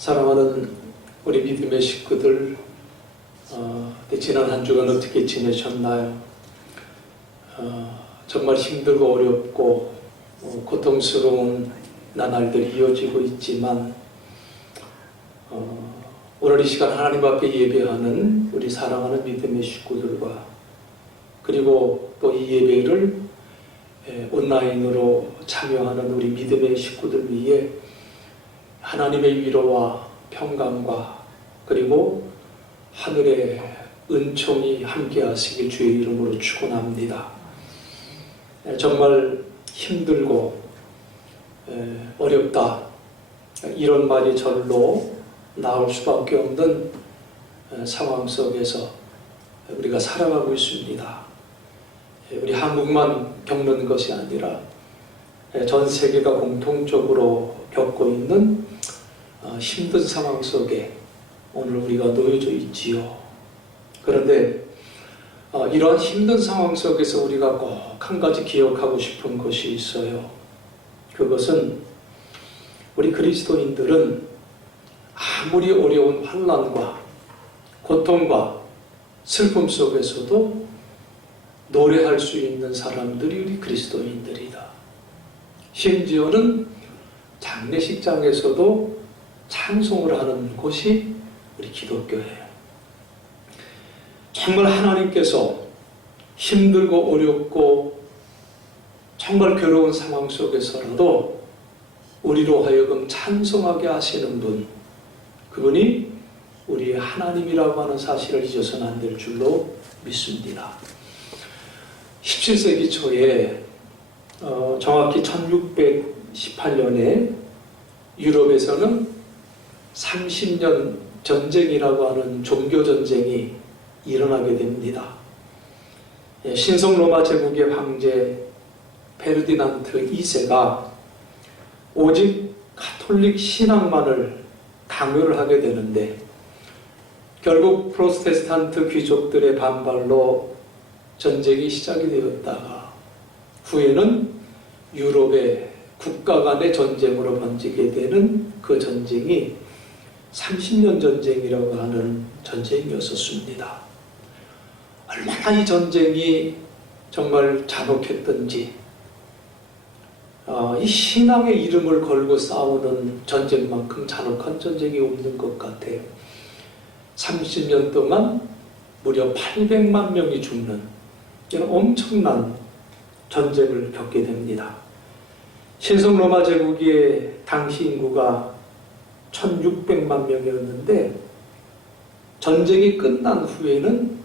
사랑하는 우리 믿음의 식구들, 지난 한 주간 어떻게 지내셨나요? 정말 힘들고 어렵고 고통스러운 나날들이 이어지고 있지만 오늘 이 시간 하나님 앞에 예배하는 우리 사랑하는 믿음의 식구들과 그리고 또 이 예배를 온라인으로 참여하는 우리 믿음의 식구들 위해 하나님의 위로와 평강과 그리고 하늘의 은총이 함께 하시길 주의 이름으로 축원합니다. 정말 힘들고 어렵다 이런 말이 절로 나올 수밖에 없는 상황 속에서 우리가 살아가고 있습니다. 우리 한국만 겪는 것이 아니라 전 세계가 공통적으로 겪고 있는 힘든 상황 속에 오늘 우리가 놓여져 있지요. 그런데 이러한 힘든 상황 속에서 우리가 꼭 한 가지 기억하고 싶은 것이 있어요. 그것은 우리 그리스도인들은 아무리 어려운 환난과 고통과 슬픔 속에서도 노래할 수 있는 사람들이 우리 그리스도인들이다. 심지어는 장례식장에서도 찬송을 하는 곳이 우리 기독교예요. 정말 하나님께서 힘들고 어렵고 정말 괴로운 상황 속에서라도 우리로 하여금 찬송하게 하시는 분, 그분이 우리의 하나님이라고 하는 사실을 잊어서는 안 될 줄로 믿습니다. 17세기 초에 정확히 1618년에 유럽에서는 30년 전쟁이라고 하는 종교전쟁이 일어나게 됩니다. 신성 로마 제국의 황제 페르디난트 2세가 오직 가톨릭 신앙만을 강요를 하게 되는데 결국 프로테스탄트 귀족들의 반발로 전쟁이 시작이 되었다가 후에는 유럽의 국가 간의 전쟁으로 번지게 되는 그 전쟁이 30년 전쟁이라고 하는 전쟁이었었습니다. 얼마나 이 전쟁이 정말 잔혹했던지 이 신앙의 이름을 걸고 싸우는 전쟁만큼 잔혹한 전쟁이 없는 것 같아요. 30년 동안 무려 800만 명이 죽는 이런 엄청난 전쟁을 겪게 됩니다. 신성 로마 제국의 당시 인구가 1600만 명이었는데 전쟁이 끝난 후에는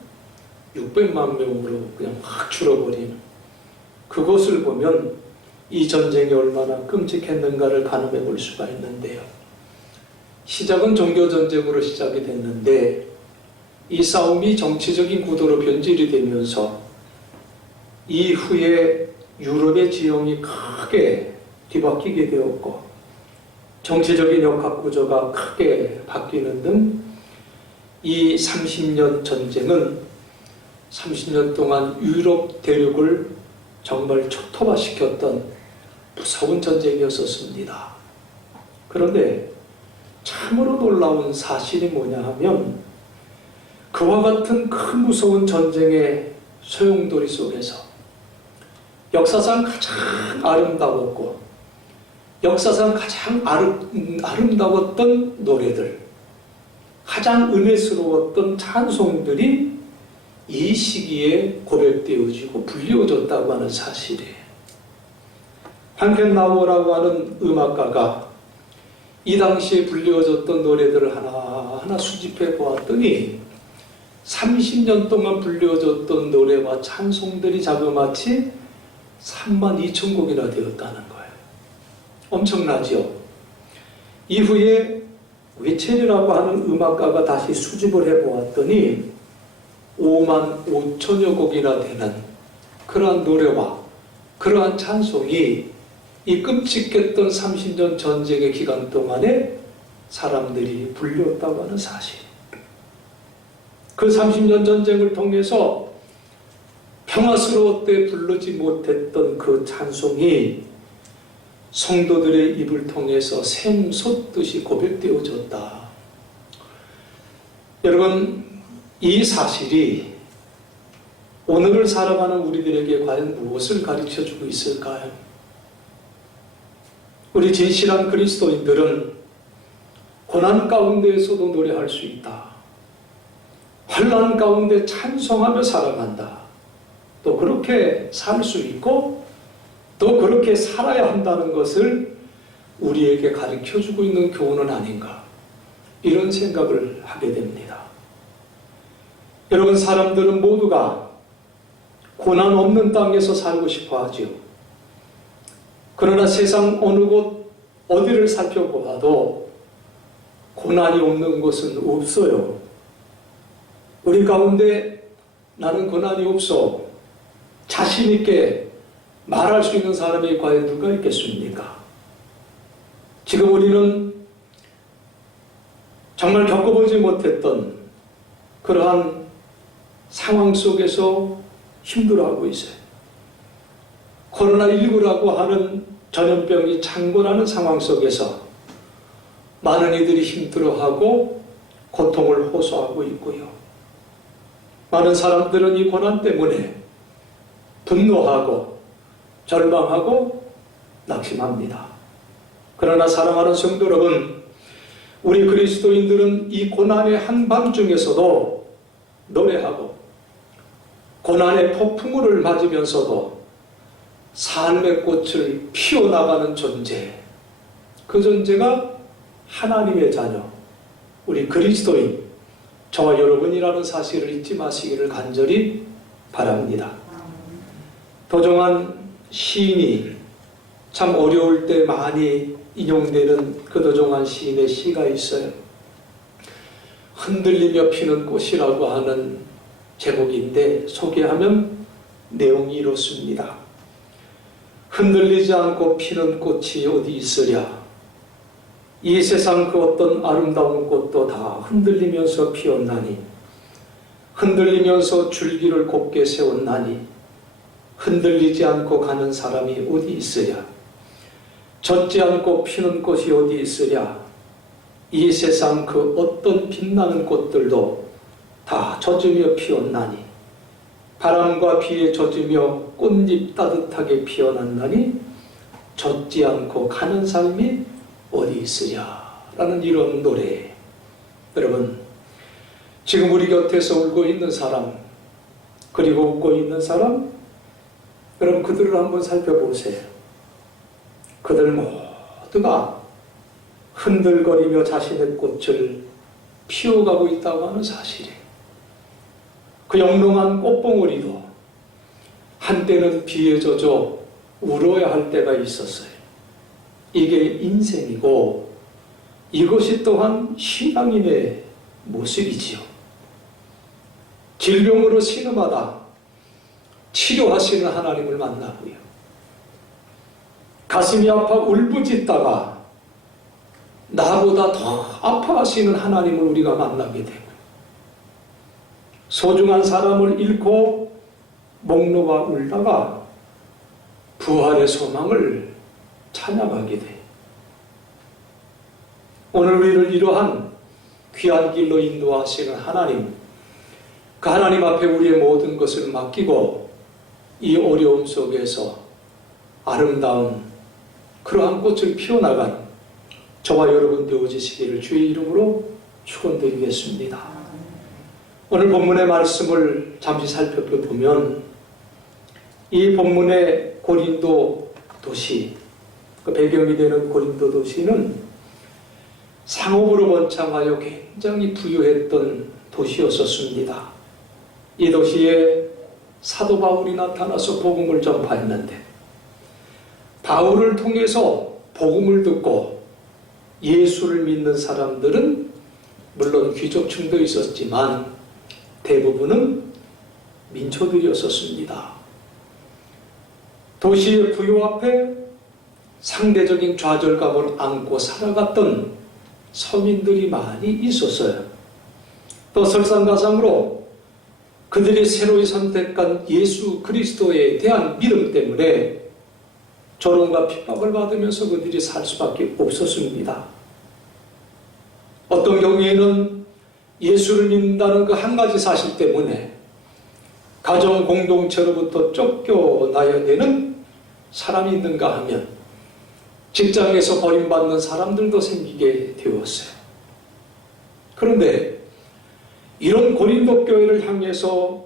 600만 명으로 그냥 확 줄어버리는, 그것을 보면 이 전쟁이 얼마나 끔찍했는가를 가늠해 볼 수가 있는데요. 시작은 종교전쟁으로 시작이 됐는데 이 싸움이 정치적인 구도로 변질이 되면서 이후에 유럽의 지형이 크게 뒤바뀌게 되었고 정치적인 역학구조가 크게 바뀌는 등 이 30년 전쟁은 30년 동안 유럽 대륙을 정말 초토화시켰던 무서운 전쟁이었었습니다. 그런데 참으로 놀라운 사실이 뭐냐 하면 그와 같은 큰 무서운 전쟁의 소용돌이 속에서 역사상 가장 아름다웠고 역사상 가장 아름다웠던 노래들, 가장 은혜스러웠던 찬송들이 이 시기에 고백되어지고 불리워졌다고 하는 사실이에요. 한켄나우어라고 하는 음악가가 이 당시에 불리워졌던 노래들을 하나하나 수집해 보았더니 30년 동안 불리워졌던 노래와 찬송들이 자그마치 32,000곡이나 되었다는 거예요. 엄청나죠? 이후에 위첼이라고 하는 음악가가 다시 수집을 해보았더니 55,000여 곡이나 되는 그러한 노래와 그러한 찬송이 이 끔찍했던 30년 전쟁의 기간 동안에 사람들이 불렸다고 하는 사실. 그 30년 전쟁을 통해서 평화스러웠대 부르지 못했던 그 찬송이 성도들의 입을 통해서 샘솟듯이 고백되어졌다. 여러분, 이 사실이 오늘을 살아가는 우리들에게 과연 무엇을 가르쳐주고 있을까요? 우리 진실한 그리스도인들은 고난 가운데에서도 노래할 수 있다. 환난 가운데 찬송하며 살아간다. 또 그렇게 살 수 있고 또 그렇게 살아야 한다는 것을 우리에게 가르쳐주고 있는 교훈은 아닌가, 이런 생각을 하게 됩니다. 여러분, 사람들은 모두가 고난 없는 땅에서 살고 싶어 하죠. 그러나 세상 어느 곳 어디를 살펴보아도 고난이 없는 곳은 없어요. 우리 가운데 나는 고난이 없어 자신 있게 말할 수 있는 사람이 과연 누가 있겠습니까? 지금 우리는 정말 겪어보지 못했던 그러한 상황 속에서 힘들어하고 있어요. 코로나19라고 하는 전염병이 창궐하는 상황 속에서 많은 이들이 힘들어하고 고통을 호소하고 있고요. 많은 사람들은 이 고난 때문에 분노하고 절망하고 낙심합니다. 그러나 사랑하는 성도 여러분, 우리 그리스도인들은 이 고난의 한밤중에서도 노래하고 고난의 폭풍우를 맞으면서도 삶의 꽃을 피워나가는 존재, 그 존재가 하나님의 자녀, 우리 그리스도인, 저와 여러분이라는 사실을 잊지 마시기를 간절히 바랍니다. 도종환 시인이 참 어려울 때 많이 인용되는 그 도종환 시인의 시가 있어요. 흔들리며 피는 꽃이라고 하는 제목인데 소개하면 내용이 이렇습니다. 흔들리지 않고 피는 꽃이 어디 있으랴. 이 세상 그 어떤 아름다운 꽃도 다 흔들리면서 피었나니, 흔들리면서 줄기를 곱게 세웠나니, 흔들리지 않고 가는 사람이 어디 있으랴. 젖지 않고 피는 꽃이 어디 있으랴. 이 세상 그 어떤 빛나는 꽃들도 다 젖으며 피었나니, 바람과 비에 젖으며 꽃잎 따뜻하게 피어났나니, 젖지 않고 가는 삶이 어디 있으랴 라는 이런 노래. 여러분, 지금 우리 곁에서 울고 있는 사람, 그리고 웃고 있는 사람, 여러분 그들을 한번 살펴보세요. 그들 모두가 흔들거리며 자신의 꽃을 피워가고 있다고 하는 사실이에요. 그 영롱한 꽃봉오리도 한때는 비에 젖어 울어야 할 때가 있었어요. 이게 인생이고 이것이 또한 신앙인의 모습이지요. 질병으로 신음하다 치료하시는 하나님을 만나고요. 가슴이 아파 울부짖다가 나보다 더 아파하시는 하나님을 우리가 만나게 되고, 소중한 사람을 잃고 목 놓아 울다가 부활의 소망을 찬양하게 돼. 오늘 우리를 이러한 귀한 길로 인도하시는 하나님, 그 하나님 앞에 우리의 모든 것을 맡기고 이 어려움 속에서 아름다운 그러한 꽃을 피워나간 저와 여러분 되어지시기를 주의 이름으로 축원드리겠습니다. 오늘 본문의 말씀을 잠시 살펴보면 이 본문의 고린도 도시, 그 배경이 되는 고린도 도시는 상업으로 번창하여 굉장히 부유했던 도시였었습니다. 이 도시에 사도 바울이 나타나서 복음을 전파했는데, 바울을 통해서 복음을 듣고 예수를 믿는 사람들은 물론 귀족층도 있었지만 대부분은 민초들이었습니다. 도시의 부유 앞에 상대적인 좌절감을 안고 살아갔던 서민들이 많이 있었어요. 또 설상가상으로 그들이 새로이 선택한 예수 그리스도에 대한 믿음 때문에 조롱과 핍박을 받으면서 그들이 살 수밖에 없었습니다. 어떤 경우에는 예수를 믿는다는 그 한 가지 사실 때문에 가정 공동체로부터 쫓겨나야 되는 사람이 있는가 하면 직장에서 버림받는 사람들도 생기게 되었어요. 그런데 이런 고린도 교회를 향해서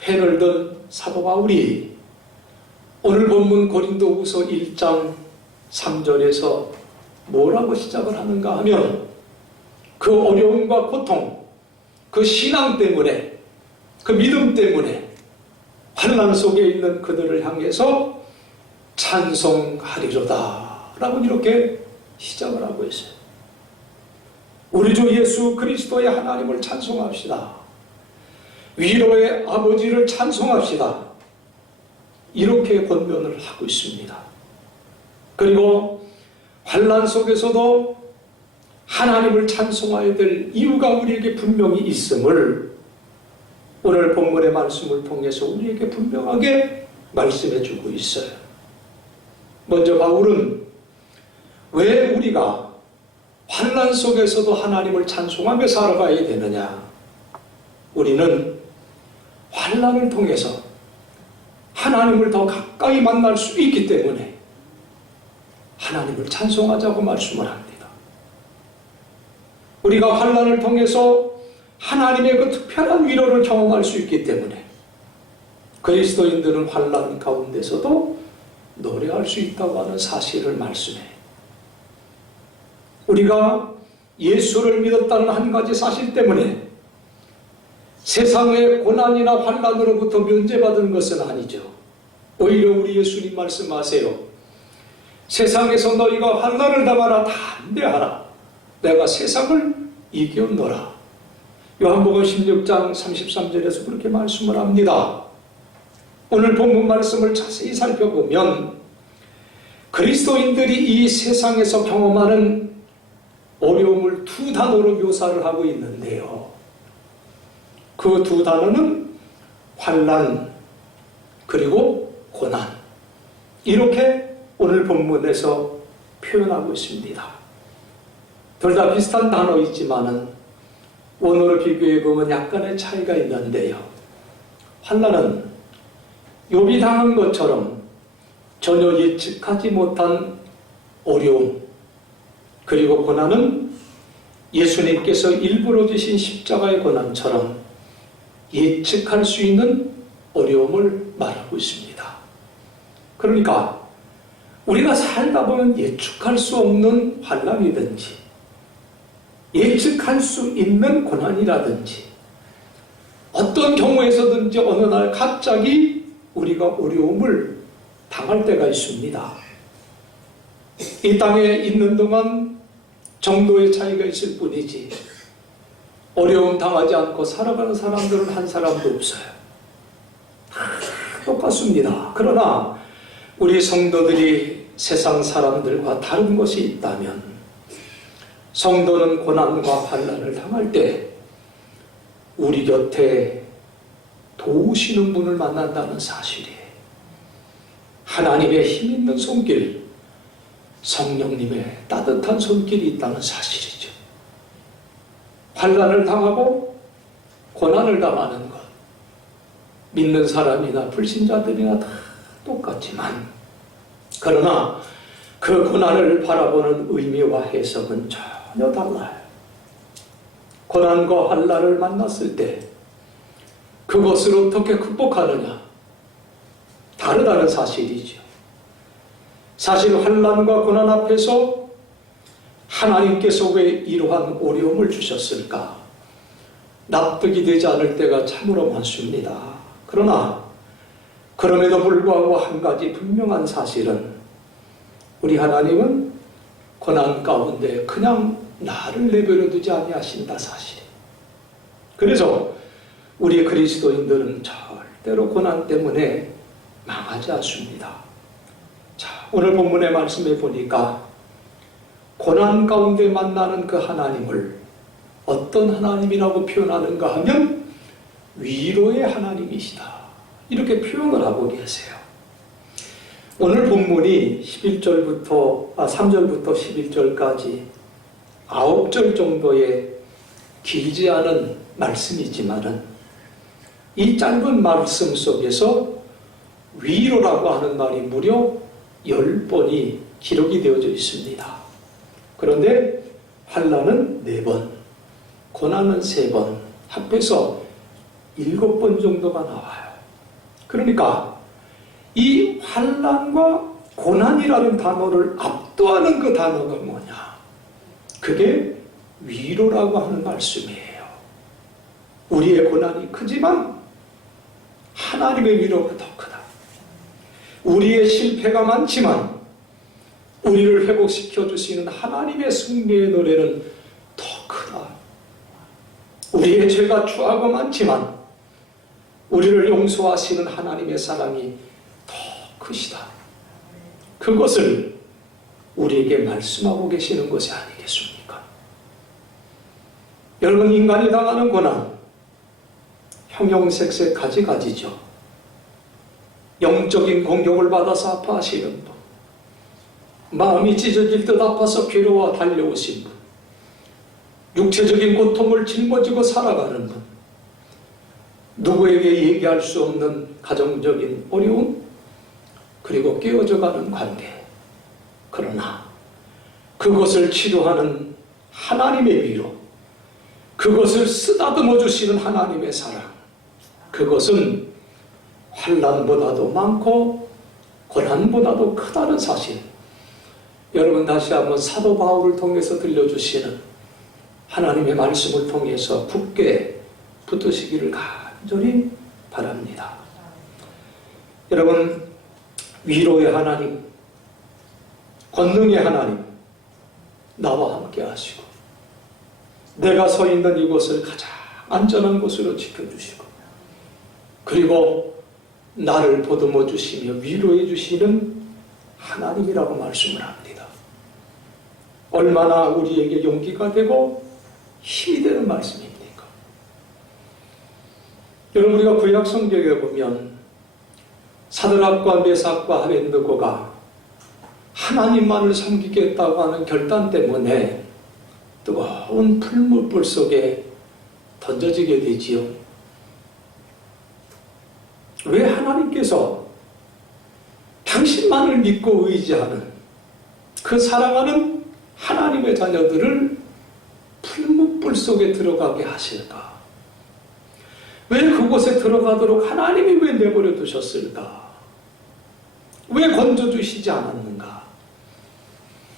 펜을 든 사도 바울이 오늘 본문 고린도후서 1장 3절에서 뭐라고 시작을 하는가 하면 그 어려움과 고통, 그 신앙 때문에, 그 믿음 때문에 환난 속에 있는 그들을 향해서 찬송하리로다 라고 이렇게 시작을 하고 있어요. 우리 주 예수 그리스도의 하나님을 찬송합시다. 위로의 아버지를 찬송합시다. 이렇게 권면을 하고 있습니다. 그리고 환난 속에서도 하나님을 찬송해야 될 이유가 우리에게 분명히 있음을 오늘 본문의 말씀을 통해서 우리에게 분명하게 말씀해 주고 있어요. 먼저 바울은 왜 우리가 환난 속에서도 하나님을 찬송하며 살아가야 되느냐? 우리는 환난을 통해서 하나님을 더 가까이 만날 수 있기 때문에 하나님을 찬송하자고 말씀을 합니다. 우리가 환난을 통해서 하나님의 그 특별한 위로를 경험할 수 있기 때문에 그리스도인들은 환난 가운데서도 노래할 수 있다고 하는 사실을 말씀해요. 우리가 예수를 믿었다는 한 가지 사실 때문에 세상의 고난이나 환난으로부터 면제받은 것은 아니죠. 오히려 우리 예수님 말씀하세요. 세상에서 너희가 환난을 당하라 담대하라. 내가 세상을 이겼노라. 요한복음 16장 33절에서 그렇게 말씀을 합니다. 오늘 본문 말씀을 자세히 살펴보면 그리스도인들이 이 세상에서 경험하는 어려움을 두 단어로 묘사를 하고 있는데요. 그 두 단어는 환난 그리고 고난, 이렇게 오늘 본문에서 표현하고 있습니다. 둘 다 비슷한 단어이지만은 원어로 비교해 보면 약간의 차이가 있는데요. 환난은 욥이 당한 것처럼 전혀 예측하지 못한 어려움, 그리고 고난은 예수님께서 일부러 지신 십자가의 고난처럼 예측할 수 있는 어려움을 말하고 있습니다. 그러니까 우리가 살다 보면 예측할 수 없는 환난이든지 예측할 수 있는 고난이라든지 어떤 경우에서든지 어느 날 갑자기 우리가 어려움을 당할 때가 있습니다. 이 땅에 있는 동안 정도의 차이가 있을 뿐이지 어려움 당하지 않고 살아가는 사람들은 한 사람도 없어요. 다 똑같습니다. 그러나 우리 성도들이 세상 사람들과 다른 것이 있다면 성도는 고난과 환난을 당할 때 우리 곁에 도우시는 분을 만난다는 사실이에요. 하나님의 힘 있는 손길, 성령님의 따뜻한 손길이 있다는 사실이죠. 환난을 당하고 고난을 당하는 것, 믿는 사람이나 불신자들이나 다 똑같지만 그러나 그 고난을 바라보는 의미와 해석은 전혀 달라요. 고난과 환난을 만났을 때 그것을 어떻게 극복하느냐, 다르다는 사실이죠. 사실 환난과 고난 앞에서 하나님께서 왜 이러한 어려움을 주셨을까? 납득이 되지 않을 때가 참으로 많습니다. 그러나 그럼에도 불구하고 한 가지 분명한 사실은 우리 하나님은 고난 가운데 그냥 나를 내버려 두지 아니하신다 사실. 그래서 우리 그리스도인들은 절대로 고난 때문에 망하지 않습니다. 자, 오늘 본문의 말씀에 보니까 고난 가운데 만나는 그 하나님을 어떤 하나님이라고 표현하는가 하면 위로의 하나님이시다, 이렇게 표현을 하고 계세요. 오늘 본문이 3절부터 11절까지 9절 정도의 길지 않은 말씀이지만은 이 짧은 말씀 속에서 위로라고 하는 말이 무려 10번이 기록이 되어져 있습니다. 그런데 환난은 4번, 고난은 3번, 합해서 7번 정도가 나와요. 그러니까 이 환난과 고난이라는 단어를 압도하는 그 단어가 뭐냐? 그게 위로라고 하는 말씀이에요. 우리의 고난이 크지만 하나님의 위로가 더 크다. 우리의 실패가 많지만 우리를 회복시켜 주시는 하나님의 승리의 노래는 더 크다. 우리의 죄가 추하고 많지만 우리를 용서하시는 하나님의 사랑이 더 크시다. 그것을 우리에게 말씀하고 계시는 것이 아니겠습니까? 여러분, 인간이 당하는 고난 형형색색 가지가지죠. 영적인 공격을 받아서 아파하시는 분, 마음이 찢어질 듯 아파서 괴로워 달려오신 분, 육체적인 고통을 짊어지고 살아가는 분, 누구에게 얘기할 수 없는 가정적인 어려움, 그리고 깨어져가는 관계. 그러나 그것을 치료하는 하나님의 위로, 그것을 쓰다듬어 주시는 하나님의 사랑, 그것은 환난보다도 많고 고난보다도 크다는 사실, 여러분 다시 한번 사도 바울을 통해서 들려주시는 하나님의 말씀을 통해서 굳게 붙드시기를 간절히 바랍니다. 여러분, 위로의 하나님, 권능의 하나님, 나와 함께 하시고 내가 서 있는 이곳을 가장 안전한 곳으로 지켜주시고 그리고 나를 보듬어 주시며 위로해 주시는 하나님이라고 말씀을 합니다. 얼마나 우리에게 용기가 되고 힘이 되는 말씀입니까? 여러분, 우리가 구약 성경에 보면 사드락과 메삭과 아벤느고가 하나님만을 섬기겠다고 하는 결단 때문에 뜨거운 풀무불 속에 던져지게 되지요. 왜 하나님께서 당신만을 믿고 의지하는 그 사랑하는 하나님의 자녀들을 풀무불 속에 들어가게 하실까? 왜 그곳에 들어가도록 하나님이 왜 내버려 두셨을까? 왜 건져주시지 않았는가?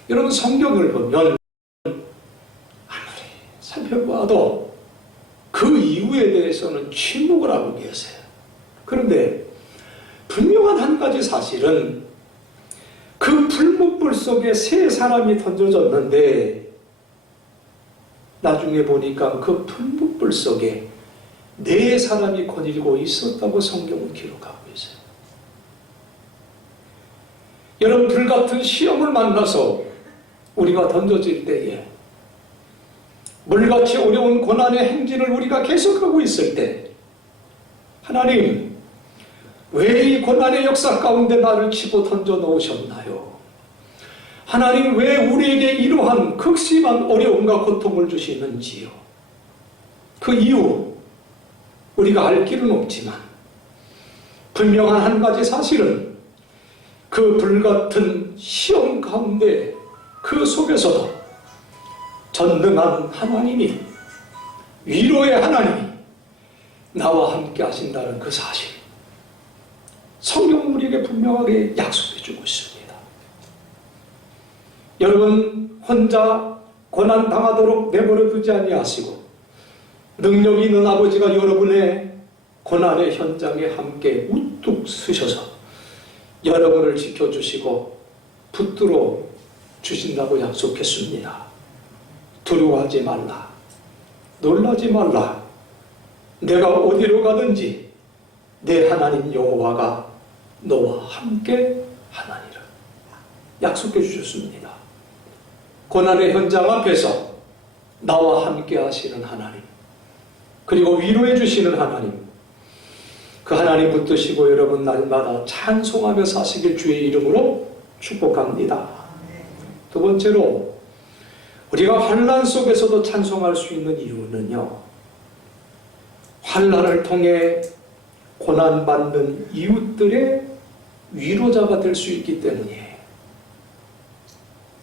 여러분, 성경을 보면 아무리 살펴봐도 그 이유에 대해서는 침묵을 하고 계세요. 그런데 분명한 한 가지 사실은 그 풀무불 속에 3사람이 던져졌는데 나중에 보니까 그 풀무불 속에 4사람이 거닐고 있었다고 성경은 기록하고 있어요. 여러분, 불같은 시험을 만나서 우리가 던져질 때에, 물같이 어려운 고난의 행진을 우리가 계속하고 있을 때, 하나님, 왜 이 고난의 역사 가운데 나를 치고 던져 놓으셨나요? 하나님, 왜 우리에게 이러한 극심한 어려움과 고통을 주시는지요? 그 이유 우리가 알 길은 없지만 분명한 한 가지 사실은 그 불같은 시험 가운데 그 속에서도 전능한 하나님이, 위로의 하나님이 나와 함께 하신다는 그 사실, 성경은 우리에게 분명하게 약속해 주고 있습니다. 여러분, 혼자 고난당하도록 내버려 두지 아니하시고 능력이 있는 아버지가 여러분의 고난의 현장에 함께 우뚝 서셔서 여러분을 지켜주시고 붙들어 주신다고 약속했습니다. 두려워하지 말라, 놀라지 말라, 내가 어디로 가든지 내 하나님 여호와가 너와 함께 하나니라 약속해 주셨습니다. 고난의 현장 앞에서 나와 함께 하시는 하나님, 그리고 위로해 주시는 하나님, 그 하나님 붙드시고 여러분 날마다 찬송하며 사시길 주의 이름으로 축복합니다. 두 번째로 우리가 환난 속에서도 찬송할 수 있는 이유는요, 환난을 통해 고난받는 이웃들의 위로자가 될 수 있기 때문이에요.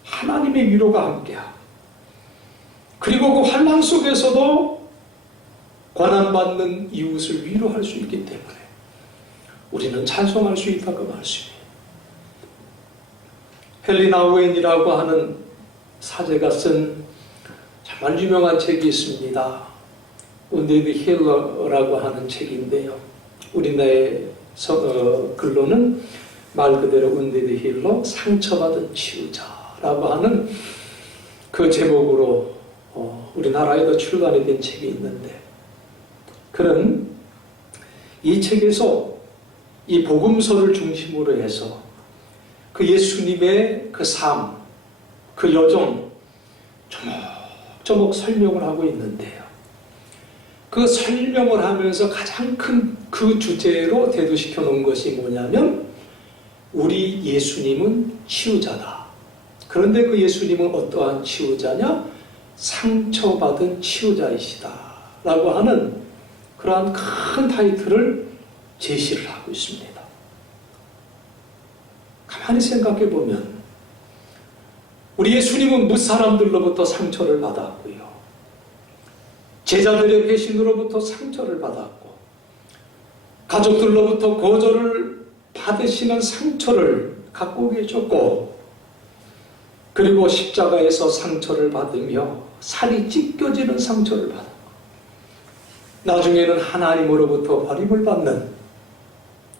하나님의 위로가 함께하고, 그리고 그 환난 속에서도 고난받는 이웃을 위로할 수 있기 때문에 우리는 찬송할 수 있다고 말씀이에요. 헬리나 오웬이라고 하는 사제가 쓴 정말 유명한 책이 있습니다. Wounded Healer라고 하는 책인데요, 우리나라의 글로는 말 그대로 Wounded Healer, 상처받은 치유자라고 하는 그 제목으로 우리나라에도 출간이 된 책이 있는데, 그는 이 책에서 이 복음서를 중심으로 해서 그 예수님의 그 삶, 그 여정 조목조목 설명을 하고 있는데요, 그 설명을 하면서 가장 큰 그 주제로 대두시켜 놓은 것이 뭐냐면, 우리 예수님은 치유자다. 그런데 그 예수님은 어떠한 치유자냐? 상처받은 치유자이시다 라고 하는 그러한 큰 타이틀을 제시를 하고 있습니다. 가만히 생각해 보면 우리 예수님은 무사람들로부터 상처를 받았고요, 제자들의 배신으로부터 상처를 받았고, 가족들로부터 거절을 받으시는 상처를 갖고 계셨고, 그리고 십자가에서 상처를 받으며 살이 찢겨지는 상처를 받았고, 나중에는 하나님으로부터 버림을 받는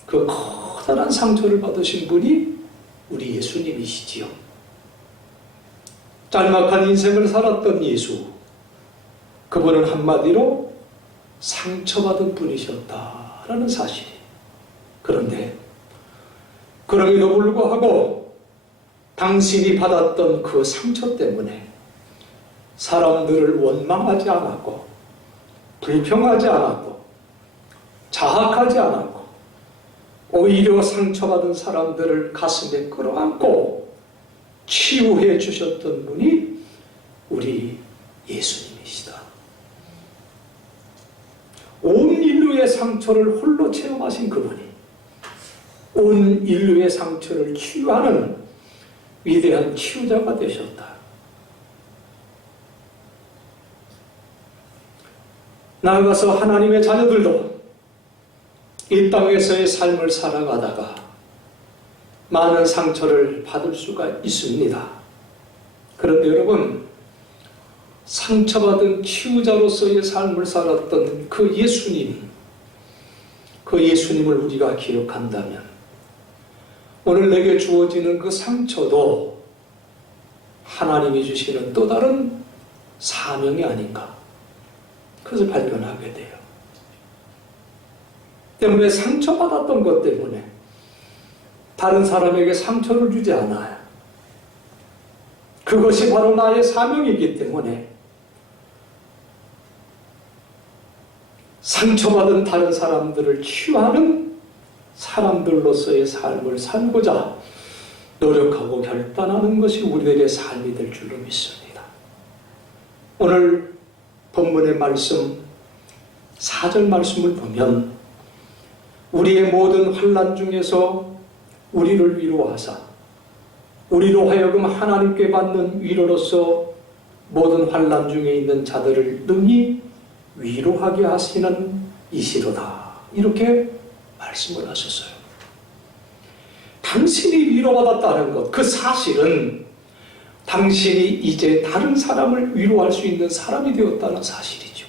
그 커다란 상처를 받으신 분이 우리 예수님이시지요. 짤막한 인생을 살았던 예수, 그분은 한마디로 상처받은 분이셨다라는 사실이. 그런데 그럼에도 불구하고 당신이 받았던 그 상처 때문에 사람들을 원망하지 않았고, 불평하지 않았고, 자학하지 않았고, 오히려 상처받은 사람들을 가슴에 끌어안고 치유해 주셨던 분이 우리 예수님이시다. 온 인류의 상처를 홀로 체험하신 그분이 온 인류의 상처를 치유하는 위대한 치유자가 되셨다. 나아가서 하나님의 자녀들도 이 땅에서의 삶을 살아가다가 많은 상처를 받을 수가 있습니다. 그런데 여러분, 상처받은 치유자로서의 삶을 살았던 그 예수님을 우리가 기억한다면 오늘 내게 주어지는 그 상처도 하나님이 주시는 또 다른 사명이 아닌가, 그것을 발견하게 돼요. 때문에 상처받았던 것 때문에 다른 사람에게 상처를 주지 않아요. 그것이 바로 나의 사명이기 때문에 상처받은 다른 사람들을 치유하는 사람들로서의 삶을 살고자 노력하고 결단하는 것이 우리들의 삶이 될 줄로 믿습니다. 오늘 본문의 말씀 4절 말씀을 보면 우리의 모든 환난 중에서 우리를 위로하사 우리로 하여금 하나님께 받는 위로로서 모든 환난 중에 있는 자들을 능히 위로하게 하시는 이시로다, 이렇게 말씀을 하셨어요. 당신이 위로받았다는 것, 그 사실은 당신이 이제 다른 사람을 위로할 수 있는 사람이 되었다는 사실이죠.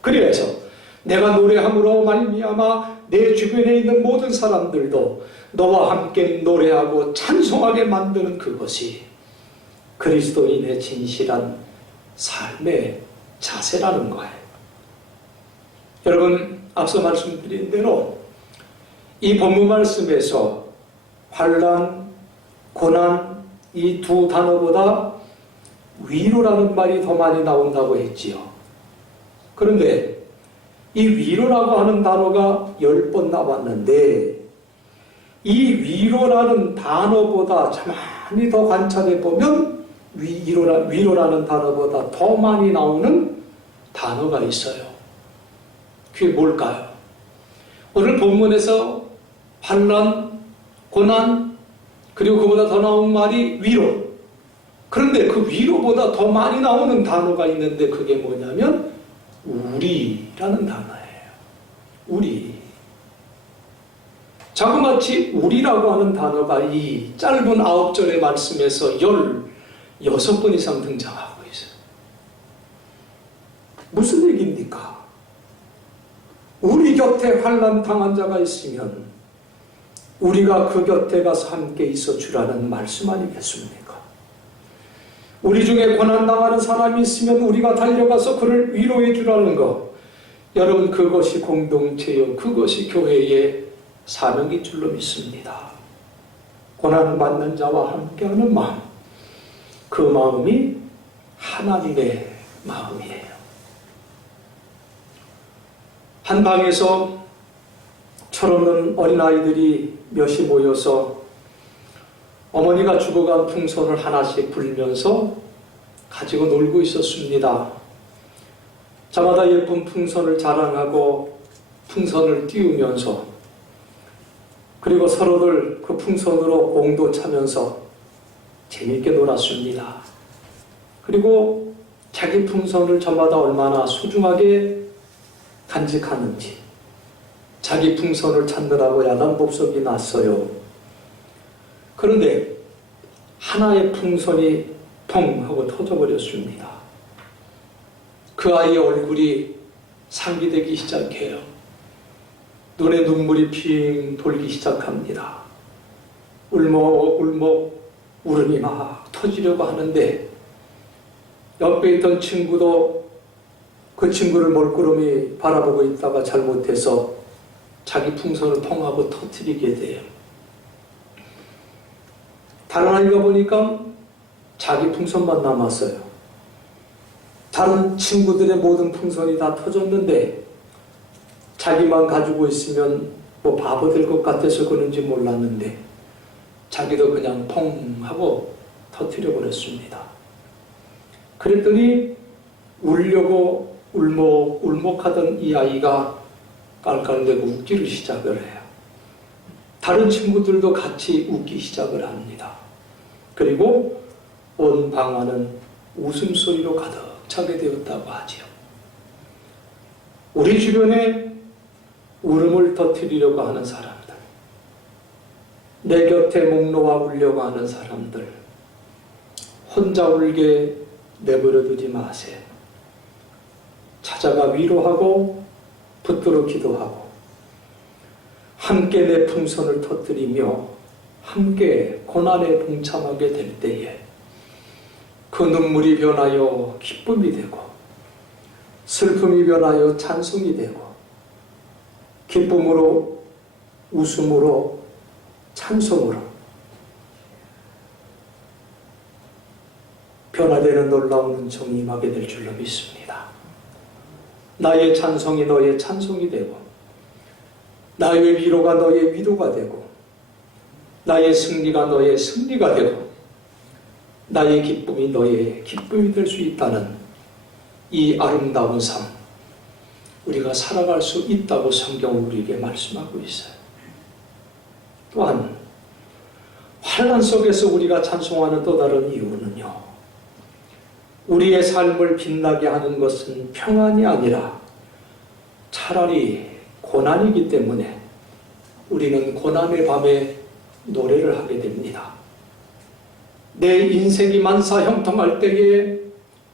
그래서 내가 노래함으로 말미암아 내 주변에 있는 모든 사람들도 너와 함께 노래하고 찬송하게 만드는 그것이 그리스도인의 진실한 삶의 자세라는 거예요. 여러분, 앞서 말씀드린 대로 이 본문 말씀에서 환난, 고난, 이 두 단어보다 위로라는 말이 더 많이 나온다고 했지요. 그런데 이 위로라고 하는 단어가 10번 나왔는데 이 위로라는 단어보다 가만히 더 관찰해 보면 위로라는 단어보다 더 많이 나오는 단어가 있어요. 그게 뭘까요? 오늘 본문에서 환난, 고난, 그리고 그보다 더 나온 말이 위로. 그런데 그 위로보다 더 많이 나오는 단어가 있는데 그게 뭐냐면 우리라는 단어예요. 우리. 자그마치 우리라고 하는 단어가 이 짧은 9절의 말씀에서 16번 이상 등장하고 있어요. 무슨 얘기입니까? 우리 곁에 환난 당한 자가 있으면 우리가 그 곁에 가서 함께 있어 주라는 말씀 아니겠습니까? 우리 중에 고난당하는 사람이 있으면 우리가 달려가서 그를 위로해 주라는 것. 여러분, 그것이 공동체요, 그것이 교회의 사명인 줄로 믿습니다. 고난받는 자와 함께하는 마음, 그 마음이 하나님의 마음이에요. 한 방에서 철없는 어린아이들이 몇이 모여서 어머니가 죽어간 풍선을 하나씩 불면서 가지고 놀고 있었습니다. 저마다 예쁜 풍선을 자랑하고 풍선을 띄우면서 그리고 서로들 그 풍선으로 공도 차면서 재미있게 놀았습니다. 그리고 자기 풍선을 저마다 얼마나 소중하게 간직하는지 자기 풍선을 찾느라고 야단법석이 났어요. 그런데 하나의 풍선이 펑 하고 터져버렸습니다. 그 아이의 얼굴이 상기되기 시작해요. 눈에 눈물이 핑 돌기 시작합니다. 울먹울먹 울음이 막 터지려고 하는데 옆에 있던 친구도 그 친구를 멀끄러미 바라보고 있다가 잘못해서 자기 풍선을 펑 하고 터뜨리게 돼요. 다른 아이가 보니까 자기 풍선만 남았어요. 다른 친구들의 모든 풍선이 다 터졌는데 자기만 가지고 있으면 뭐 바보 될 것 같아서 그런지 몰랐는데 자기도 그냥 펑 하고 터뜨려 버렸습니다. 그랬더니 울려고 울먹울먹하던 이 아이가 깔깔대고 웃기를 시작을 해요. 다른 친구들도 같이 웃기 시작을 합니다. 그리고 온 방안은 웃음소리로 가득 차게 되었다고 하지요. 우리 주변에 울음을 터뜨리려고 하는 사람들, 내 곁에 목 놓아 울려고 하는 사람들, 혼자 울게 내버려 두지 마세요. 찾아가 위로하고 붙들어 기도하고 함께 내 풍선을 터뜨리며 함께 고난에 동참하게 될 때에 그 눈물이 변하여 기쁨이 되고 슬픔이 변하여 찬송이 되고 기쁨으로 웃음으로 찬송으로 변화되는 놀라운 은총이 임하게 될 줄로 믿습니다. 나의 찬송이 너의 찬송이 되고 나의 위로가 너의 위로가 되고 나의 승리가 너의 승리가 되고 나의 기쁨이 너의 기쁨이 될 수 있다는 이 아름다운 삶, 우리가 살아갈 수 있다고 성경은 우리에게 말씀하고 있어요. 또한 환난 속에서 우리가 찬송하는 또 다른 이유는요, 우리의 삶을 빛나게 하는 것은 평안이 아니라 차라리 고난이기 때문에 우리는 고난의 밤에 노래를 하게 됩니다. 내 인생이 만사형통할 때에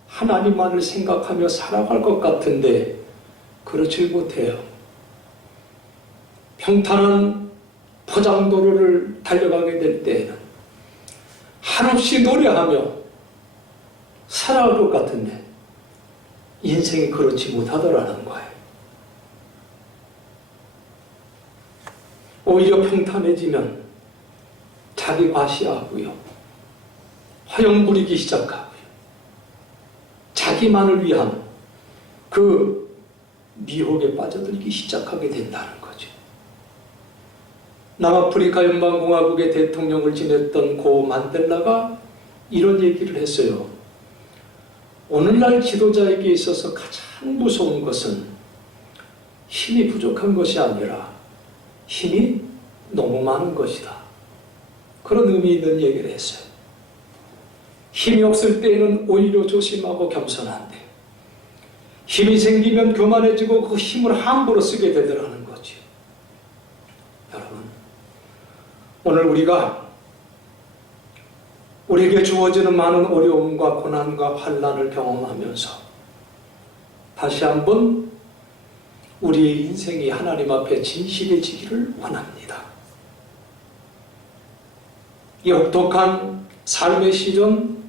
하나님만을 생각하며 살아갈 것 같은데 그렇지 못해요. 평탄한 포장도로를 달려가게 될 때에는 한없이 노래하며 살아갈 것 같은데 인생이 그렇지 못하더라는 거예요. 오히려 평탄해지면 자기 과시하고요, 화형 부리기 시작하고요, 자기만을 위한 그 미혹에 빠져들기 시작하게 된다는 거죠. 남아프리카 연방공화국의 대통령을 지냈던 고 만델라가 이런 얘기를 했어요. 오늘날 지도자에게 있어서 가장 무서운 것은 힘이 부족한 것이 아니라 힘이 너무 많은 것이다. 그런 의미 있는 얘기를 했어요. 힘이 없을 때에는 오히려 조심하고 겸손한데 힘이 생기면 교만해지고 그 힘을 함부로 쓰게 되더라는 거죠. 여러분, 오늘 우리에게 주어지는 많은 어려움과 고난과 환난을 경험하면서 다시 한번 우리의 인생이 하나님 앞에 진실해지기를 원합니다. 이 혹독한 삶의 시련,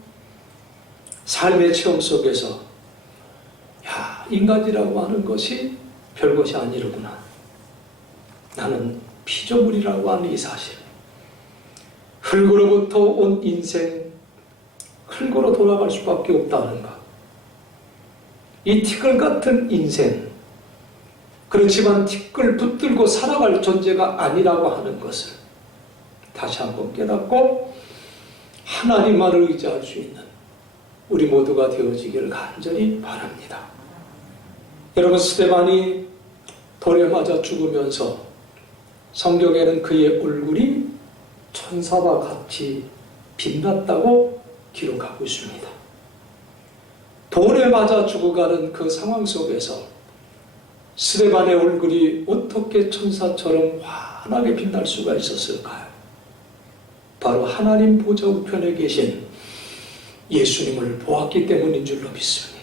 삶의 체험 속에서 인간이라고 하는 것이 별것이 아니로구나. 나는 피조물이라고 하는 이 사실. 흙으로부터 온 인생, 흙으로 돌아갈 수밖에 없다는 것. 이 티끌 같은 인생, 그렇지만 티끌 붙들고 살아갈 존재가 아니라고 하는 것을 다시 한번 깨닫고 하나님만을 의지할 수 있는 우리 모두가 되어지기를 간절히 바랍니다. 여러분, 스데반이 돌에 맞아 죽으면서 성경에는 그의 얼굴이 천사와 같이 빛났다고 기록하고 있습니다. 돌에 맞아 죽어가는 그 상황 속에서 스데반의 얼굴이 어떻게 천사처럼 환하게 빛날 수가 있었을까요? 바로 하나님 보좌 우편에 계신 예수님을 보았기 때문인 줄로 믿습니다.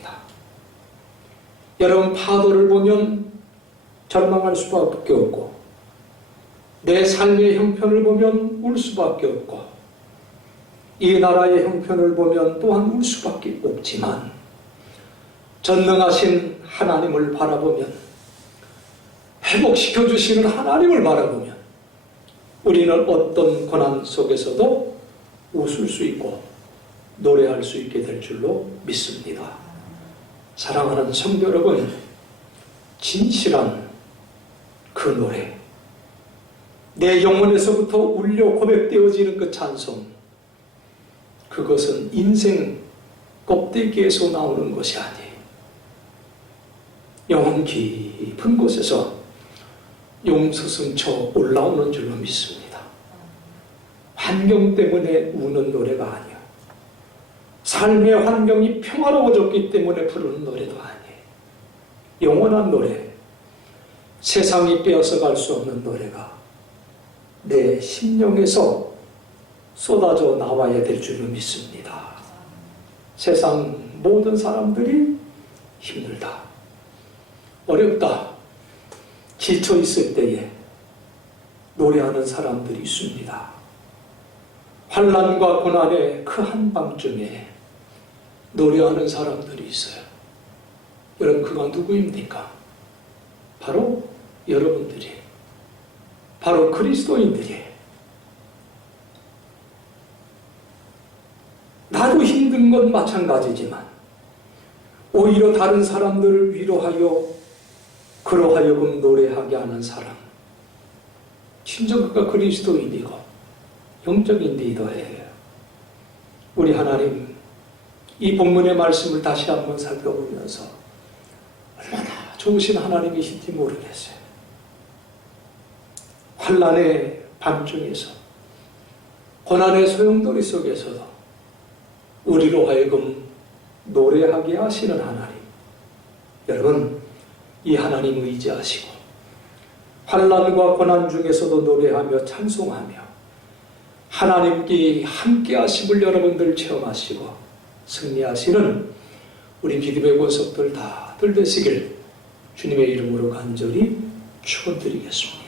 여러분, 파도를 보면 절망할 수밖에 없고 내 삶의 형편을 보면 울 수밖에 없고 이 나라의 형편을 보면 또한 울 수밖에 없지만 전능하신 하나님을 바라보면 회복시켜 주시는 하나님을 바라보면 우리는 어떤 고난 속에서도 웃을 수 있고 노래할 수 있게 될 줄로 믿습니다. 사랑하는 성도 여러분, 진실한 그 노래, 내 영혼에서부터 울려 고백되어지는 그 찬송, 그것은 인생 껍데기에서 나오는 것이 아니에요. 영혼 깊은 곳에서 용서승쳐 올라오는 줄로 믿습니다. 환경 때문에 우는 노래가 아니에요. 삶의 환경이 평화로워졌기 때문에 부르는 노래도 아니에요. 영원한 노래, 세상이 빼앗아갈 수 없는 노래가 내 심령에서 쏟아져 나와야 될 줄로 믿습니다. 세상 모든 사람들이 힘들다, 어렵다, 지쳐 있을 때에 노래하는 사람들이 있습니다. 환난과 고난의 그 한밤중에 노래하는 사람들이 있어요. 여러분, 그가 누구입니까? 바로 여러분들이, 바로 그리스도인들이. 나도 힘든 건 마찬가지지만 오히려 다른 사람들을 위로하여 그러하여금 노래하게 하는 사람, 진정 그가 그리스도인이고 영적인 리더예요. 우리 하나님, 이 본문의 말씀을 다시 한번 살펴보면서 얼마나 좋으신 하나님이신지 모르겠어요. 환난의 밤중에서, 고난의 소용돌이 속에서도 우리로 하여금 노래하게 하시는 하나님, 여러분, 이 하나님 의지하시고 환난과 고난 중에서도 노래하며 찬송하며 하나님께 함께 하심을 여러분들 체험하시고 승리하시는 우리 믿음의 권속들 다들 되시길 주님의 이름으로 간절히 축원드리겠습니다.